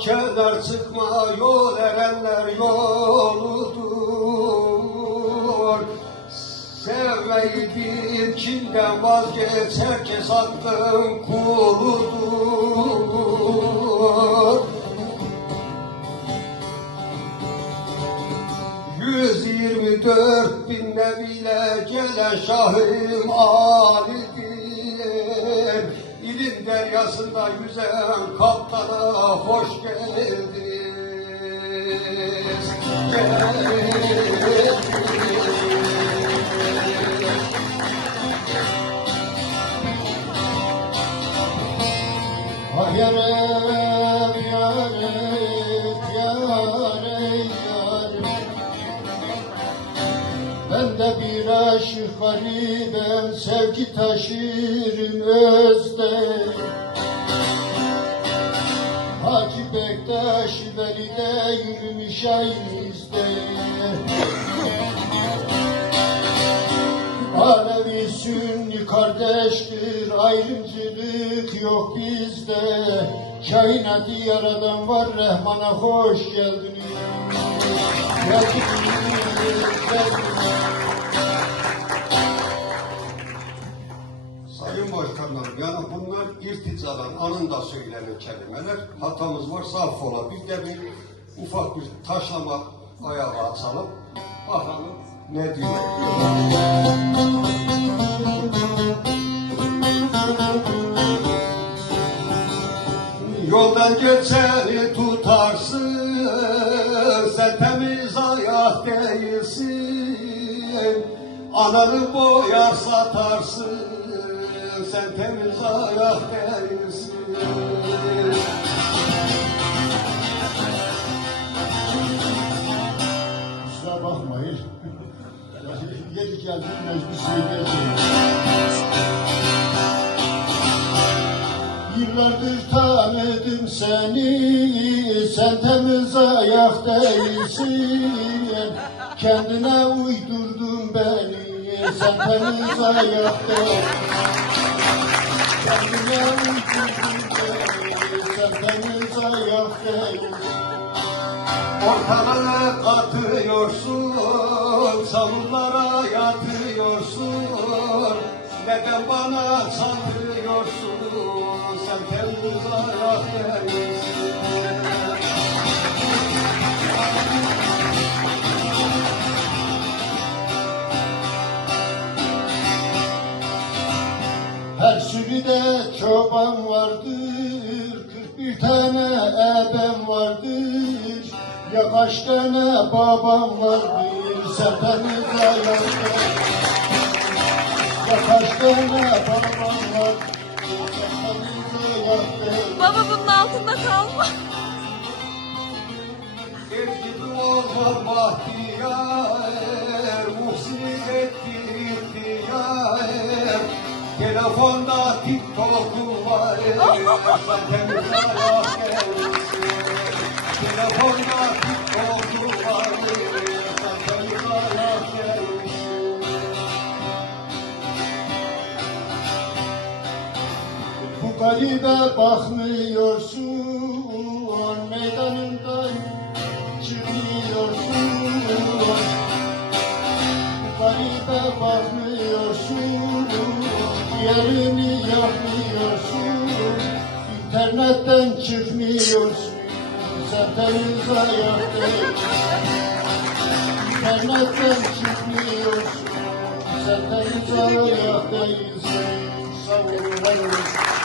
kenar çıkma yol erenler yoludur. Sevmeyi bil kimden vazgeç herkes hakkın kuludur. 124 bin nebiyle gelen şahım Ali'dir İlim deryasında yüzen kaptana hoş geldiniz. Ah yarem yarem yarem yarem Ben de bir aşık garibim sevgi taşırım özde Veli'de yürümüş aynızde Alevi Sünni kardeştir, ayrımcılık yok bizde. Kainatı yaradan var, Rahman'a hoş geldiniz. Geldiniz, geldiniz. Anında söylenen kelimeler hatamız var saf ola bir de bir ufak bir taşlama ayağı açalım bakalım ne diyor. Yoldan geçeni tutarsın, sen temiz ayak değilsin. Ananı boyar satarsın, sen temiz ayak değilsin. Kusura bakmayın. Yeri geldi mecbur söyleyeceğim. Yıllardır tanıdım seni, sen temiz ayak değilsin. Kendine uydurdun beni, sen temiz ayak değilsin. Ortalığı katıyorsun, savunlara yatıyorsun. Neden bana satıyorsun, sen temiz ayak Her sürüde çoban vardır, 41 tane ebem vardır. Ya kaç tane babam vardır, sepeniz ayakta. Ya kaç tane babam vardır, sepeniz ayakta. Baba bunun altında kalma. Sevgili olma bahtiyar, muhsin etti ihtiyar. Telefonda TikTok'u var, ayak değilsin. Telefonda TikTok'u var, garibe bakmıyorsun, meydanında çıkmıyorsun. Yerini yapmıyorsun. İnternetten çıkmıyorsun, zaten değil. İnternetten çıkmıyorsun, zaten ayak değilsin. Sağ olun.